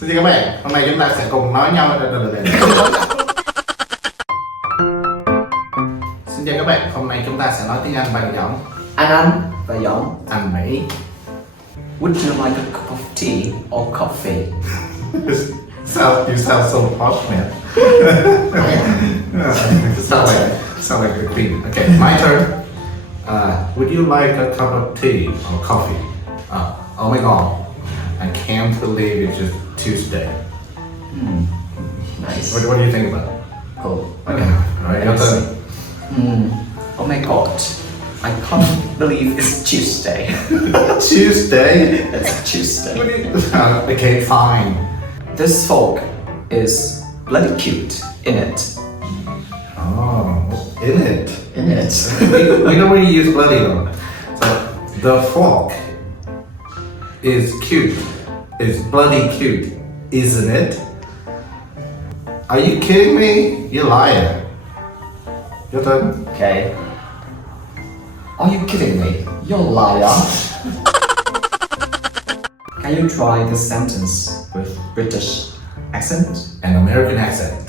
Xin chào các bạn, hôm nay chúng ta sẽ cùng nói nhau. Xin chào các bạn, hôm nay chúng ta sẽ nói tiếng Anh bằng giọng Anh và giọng Anh Mỹ. Would you like a cup of tea or coffee? You sound so posh, man. sound like a queen. Okay, my turn. Would you like a cup of tea or coffee? Oh my god, I can't believe it's just Tuesday. Nice. What do you think about it? Cool. Okay, alright, your turn. Oh my god. I can't believe it's Tuesday. Tuesday? It's Tuesday. Okay, fine. This fork is bloody cute, innit? Oh, in it. Innit? We don't really use bloody though. So the fork is cute. It's bloody cute, isn't it? Are you kidding me? You're lying. Your turn. Okay. Are you kidding me? You're a liar. Can you try this sentence with British accent? An American accent.